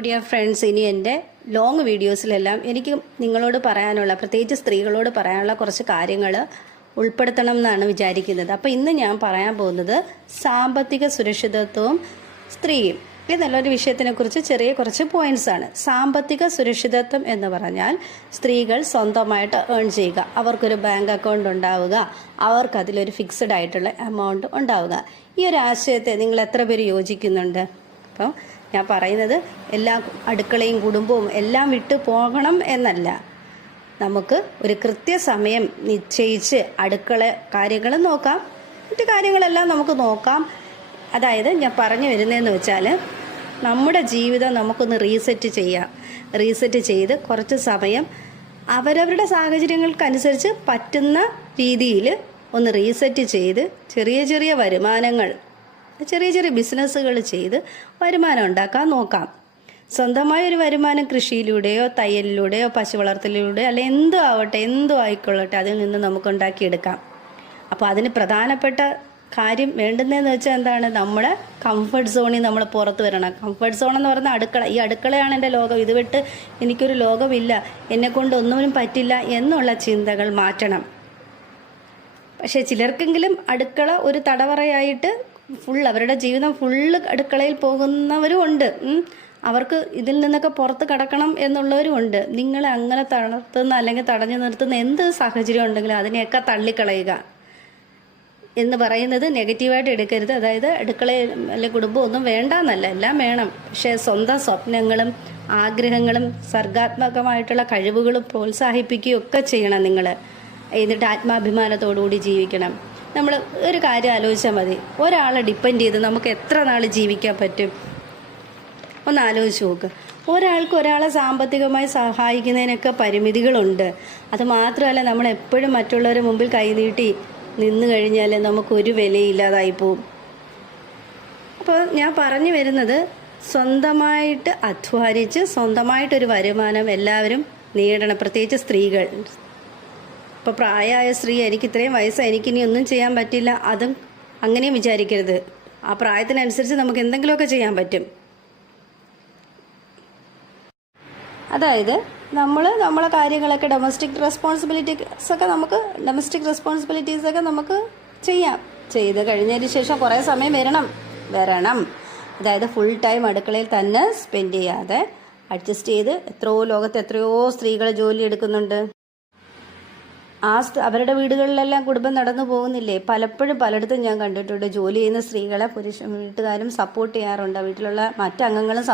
Dear friends, ഇനി എൻ്റെ long വീഡിയോസിലെല്ലാം എനിക്ക് നിങ്ങളോട് പറയാനുള്ള, പ്രത്യേകിച്ച് സ്ത്രീകളോട് പറയാനുള്ള കുറച്ച് കാര്യങ്ങൾ ഉൾപ്പെടുത്തണം എന്നാണ് വിചാരിക്കുന്നത്. അപ്പോൾ ഇന്ന് ഞാൻ പറയാൻ പോകുന്നത് സാമ്പത്തിക സുരക്ഷിതത്വവും സ്ത്രീയും എന്നുള്ളൊരു വിഷയത്തിനെക്കുറിച്ച് ചെറിയ കുറച്ച് പോയിന്റ്സാണ്. സാമ്പത്തിക സുരക്ഷിതത്വം എന്ന് പറഞ്ഞാൽ സ്ത്രീകൾ സ്വന്തമായിട്ട് ഏൺ ചെയ്യുക, അവർക്കൊരു ബാങ്ക് അക്കൗണ്ട് ഉണ്ടാവുക, അവർക്കതിലൊരു ഫിക്സഡ് ആയിട്ടുള്ള എമൗണ്ട് ഉണ്ടാവുക. ഈ ഒരു ആശയത്തെ നിങ്ങൾ എത്ര പേര് യോജിക്കുന്നുണ്ട്? അപ്പോൾ ഞാൻ പറയുന്നത് എല്ലാ അടുക്കളയും കുടുംബവും എല്ലാം വിട്ടു പോകണം എന്നല്ല. നമുക്ക് ഒരു കൃത്യസമയം നിശ്ചയിച്ച് അടുക്കള കാര്യങ്ങൾ നോക്കാം, മറ്റു കാര്യങ്ങളെല്ലാം നമുക്ക് നോക്കാം. അതായത് ഞാൻ പറഞ്ഞു വരുന്നതെന്ന് വെച്ചാൽ, നമ്മുടെ ജീവിതം നമുക്കൊന്ന് റീസെറ്റ് ചെയ്യാം. റീസെറ്റ് ചെയ്ത് കുറച്ച് സമയം അവരവരുടെ സാഹചര്യങ്ങൾക്കനുസരിച്ച് പറ്റുന്ന രീതിയിൽ ഒന്ന് റീസെറ്റ് ചെയ്ത് ചെറിയ ചെറിയ വരുമാനങ്ങൾ, ചെറിയ ചെറിയ ബിസിനസ്സുകൾ ചെയ്ത് വരുമാനം ഉണ്ടാക്കാൻ നോക്കാം. സ്വന്തമായ ഒരു വരുമാനം കൃഷിയിലൂടെയോ തയ്യലിലൂടെയോ പശു വളർത്തലിലൂടെയോ അല്ലെ എന്തും ആവട്ടെ, എന്തും ആയിക്കൊള്ളട്ടെ, അതിൽ നിന്ന് നമുക്ക് ഉണ്ടാക്കിയെടുക്കാം. അപ്പോൾ അതിന് പ്രധാനപ്പെട്ട കാര്യം വേണ്ടുന്നതെന്ന് വെച്ചാൽ എന്താണ്? നമ്മുടെ കംഫർട്ട് സോണിൽ നമ്മൾ പുറത്ത് വരണം. കംഫർട്ട് സോൺ എന്ന് പറയുന്ന അടുക്കള. ഈ അടുക്കളയാണ് എൻ്റെ ലോകം, ഇത് വിട്ട് എനിക്കൊരു ലോകമില്ല, എന്നെക്കൊണ്ട് ഒന്നിനും പറ്റില്ല എന്നുള്ള ചിന്തകൾ മാറ്റണം. പക്ഷേ ചിലർക്കെങ്കിലും അടുക്കള ഒരു തടവറയായിട്ട് അവരുടെ ജീവിതം ഫുള്ള് അടുക്കളയിൽ പോകുന്നവരും ഉണ്ട്. അവർക്ക് ഇതിൽ നിന്നൊക്കെ പുറത്ത് കടക്കണം എന്നുള്ളവരും ഉണ്ട്. നിങ്ങളെ അങ്ങനെ തളർത്തുന്ന അല്ലെങ്കിൽ തടഞ്ഞു നിർത്തുന്ന എന്ത് സാഹചര്യം ഉണ്ടെങ്കിലും അതിനെയൊക്കെ തള്ളിക്കളയുക എന്ന് പറയുന്നത് നെഗറ്റീവായിട്ട് എടുക്കരുത്. അതായത് അടുക്കളയിൽ അല്ലെങ്കിൽ കുടുംബം ഒന്നും വേണ്ടെന്നല്ല, എല്ലാം വേണം. പക്ഷേ സ്വന്തം സ്വപ്നങ്ങളും ആഗ്രഹങ്ങളും സർഗാത്മകമായിട്ടുള്ള കഴിവുകളും പ്രോത്സാഹിപ്പിക്കുകയൊക്കെ ചെയ്യണം നിങ്ങൾ. എന്നിട്ട് ആത്മാഭിമാനത്തോടുകൂടി ജീവിക്കണം. നമ്മൾ ഒരു കാര്യം ആലോചിച്ചാൽ മതി, ഒരാളെ ഡിപ്പെൻഡ് ചെയ്ത് നമുക്ക് എത്ര നാൾ ജീവിക്കാൻ പറ്റും? ഒന്ന് ആലോചിച്ച് നോക്ക്. ഒരാൾക്ക് ഒരാളെ സാമ്പത്തികമായി സഹായിക്കുന്നതിനൊക്കെ പരിമിതികളുണ്ട്. അത് മാത്രമല്ല, നമ്മൾ എപ്പോഴും മറ്റുള്ളവരുടെ മുമ്പിൽ കൈനീട്ടി നിന്ന് കഴിഞ്ഞാൽ നമുക്കൊരു വിലയില്ലാതായി പോവും. അപ്പോൾ ഞാൻ പറഞ്ഞു വരുന്നത്, സ്വന്തമായിട്ട് അധ്വാനിച്ച് സ്വന്തമായിട്ടൊരു വരുമാനം എല്ലാവരും നേടണം, പ്രത്യേകിച്ച് സ്ത്രീകൾ. ഇപ്പോൾ പ്രായമായ സ്ത്രീ, എനിക്ക് ഇത്രയും വയസ്സായി, എനിക്കിനി ഒന്നും ചെയ്യാൻ പറ്റില്ല, അതും അങ്ങനെയും വിചാരിക്കരുത്. ആ പ്രായത്തിനനുസരിച്ച് നമുക്ക് എന്തെങ്കിലുമൊക്കെ ചെയ്യാൻ പറ്റും. നമ്മളെ കാര്യങ്ങളൊക്കെ ഡൊമസ്റ്റിക് റെസ്പോൺസിബിലിറ്റീസൊക്കെ നമുക്ക് ചെയ്യാം. ചെയ്ത് കഴിഞ്ഞതിന് ശേഷം കുറേ സമയം വരണം. അതായത് ഫുൾ ടൈം അടുക്കളയിൽ തന്നെ സ്പെൻഡ് ചെയ്യാതെ അഡ്ജസ്റ്റ് ചെയ്ത്. ലോകത്ത് എത്രയോ സ്ത്രീകൾ ജോലി എടുക്കുന്നുണ്ട്. അവരുടെ വീടുകളിലെല്ലാം കുടുംബം നടന്നു പോകുന്നില്ലേ? പലയിടത്തും ഞാൻ കണ്ടിട്ടുണ്ട്, ജോലി ചെയ്യുന്ന സ്ത്രീകളെ വീട്ടുകാരും സപ്പോർട്ട് ചെയ്യാറുണ്ട്, വീട്ടിലുള്ള മറ്റംഗങ്ങളും